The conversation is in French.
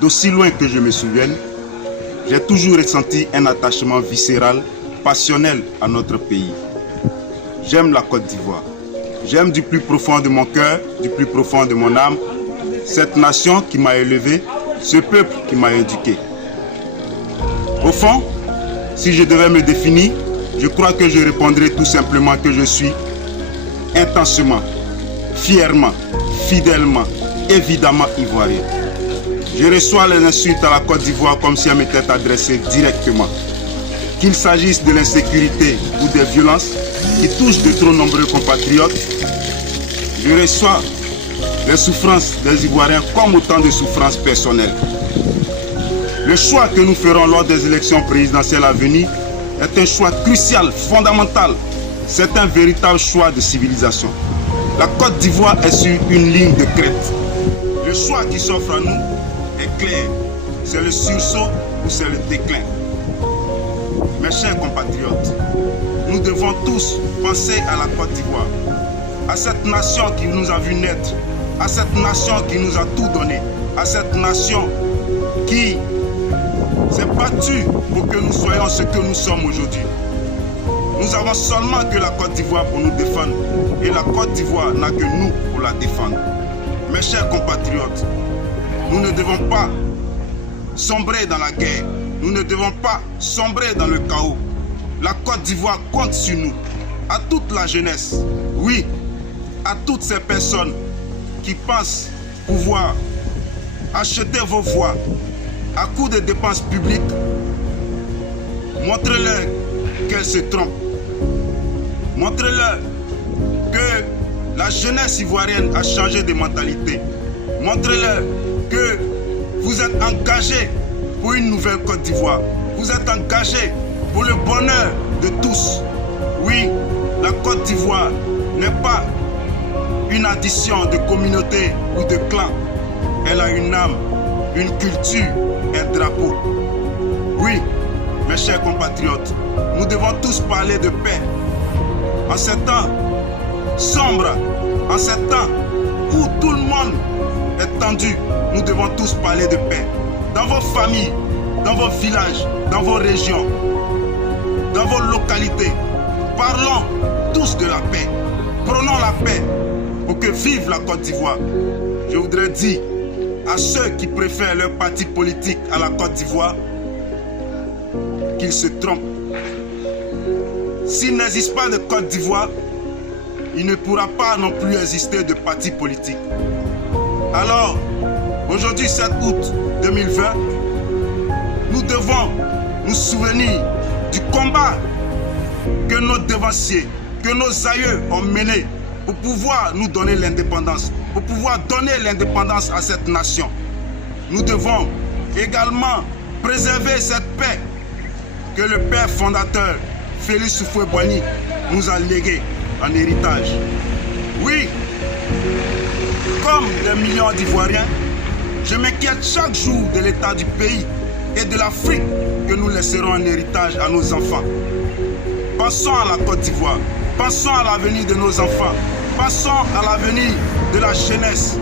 D'aussi loin que je me souvienne, j'ai toujours ressenti un attachement viscéral, passionnel à notre pays. J'aime la Côte d'Ivoire. J'aime du plus profond de mon cœur, du plus profond de mon âme, cette nation qui m'a élevé, ce peuple qui m'a éduqué. Au fond, si je devais me définir, je crois que je répondrais tout simplement que je suis intensément, fièrement, fidèlement, évidemment ivoirien. Je reçois les insultes à la Côte d'Ivoire comme si elles m'étaient adressées directement. Qu'il s'agisse de l'insécurité ou des violences qui touchent de trop nombreux compatriotes, je reçois les souffrances des Ivoiriens comme autant de souffrances personnelles. Le choix que nous ferons lors des élections présidentielles à venir est un choix crucial, fondamental. C'est un véritable choix de civilisation. La Côte d'Ivoire est sur une ligne de crête. Le choix qui s'offre à nous est clair. C'est le sursaut ou c'est le déclin. Mes chers compatriotes, nous devons tous penser à la Côte d'Ivoire, à cette nation qui nous a vu naître, à cette nation qui nous a tout donné, à cette nation qui s'est battue pour que nous soyons ce que nous sommes aujourd'hui. Nous avons seulement que la Côte d'Ivoire pour nous défendre et la Côte d'Ivoire n'a que nous pour la défendre. Mes chers compatriotes, nous ne devons pas sombrer dans la guerre. Nous ne devons pas sombrer dans le chaos. La Côte d'Ivoire compte sur nous, à toute la jeunesse, oui, à toutes ces personnes qui pensent pouvoir acheter vos voix à coût de dépenses publiques. Montrez-leur qu'elles se trompent. Montrez-leur que la jeunesse ivoirienne a changé de mentalité. Montrez-leur que vous êtes engagés pour une nouvelle Côte d'Ivoire. Vous êtes engagés pour le bonheur de tous. Oui, la Côte d'Ivoire n'est pas une addition de communautés ou de clans. Elle a une âme, une culture, un drapeau. Oui, mes chers compatriotes, nous devons tous parler de paix. En ces temps sombres, en ces temps où tout le monde est tendu, nous devons tous parler de paix. Dans vos familles, dans vos villages, dans vos régions, dans vos localités, parlons tous de la paix. Prenons la paix pour que vive la Côte d'Ivoire. Je voudrais dire à ceux qui préfèrent leur parti politique à la Côte d'Ivoire qu'ils se trompent. S'il n'existe pas de Côte d'Ivoire, il ne pourra pas non plus exister de parti politique. Alors, aujourd'hui 7 août 2020, nous devons nous souvenir du combat que nos devanciers, que nos aïeux ont mené pour pouvoir nous donner l'indépendance, pour pouvoir donner l'indépendance à cette nation. Nous devons également préserver cette paix que le père fondateur Félix Houphouët-Boigny nous a léguée en héritage. Oui, comme des millions d'Ivoiriens, je m'inquiète chaque jour de l'état du pays et de l'Afrique que nous laisserons en héritage à nos enfants. Pensons à la Côte d'Ivoire, pensons à l'avenir de nos enfants, pensons à l'avenir de la jeunesse